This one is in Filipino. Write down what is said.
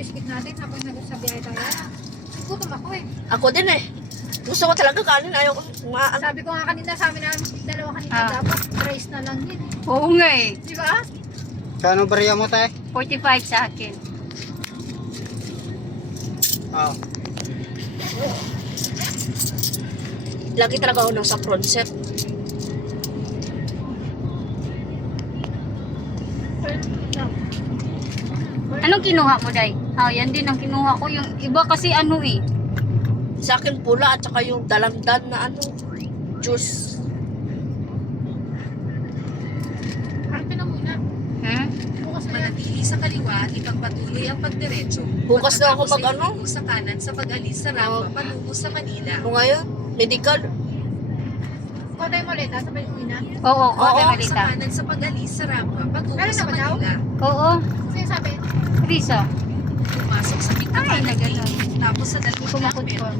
biskit natin habang nagsabihay tayo. Gutom ako eh. Ako din eh. Gusto ko talaga kanin. Ayaw ko kumaan. Sabi ko nga kanina, sa amin namin dalawa kanina, dapat rice na lang yun. Oo nga eh. Di ba? Kano bariya mo tayo? 45 sa akin. Oo. Lagi talaga ako nasa front set. Anong kinuha mo, Day? Yan din ang kinuha ko. Yung iba kasi ano eh. Sa akin pula at saka yung dalandan na juice. Arte na muna. Bukas na yan. Manatili sa kaliwa at ipagpatuloy ang pagdiretso. Bukas na ako Pagkatapos ay mag-ano? iliko sa kanan sa pag-alis sa rampa patungo sa Manila. Ano ngayon? Medical. Kuha tayo mo ulit, sabay uwi na. Oo, Oo, okay, Sa malita. kanan sa pag-alis sa rampa patungo Meron sa na ba daw? Manila. Oo, Sino sabi? Risa. Pumasok sa Ay, Pictapan nagano. tapos sa Hindi ko dalawang makontrol.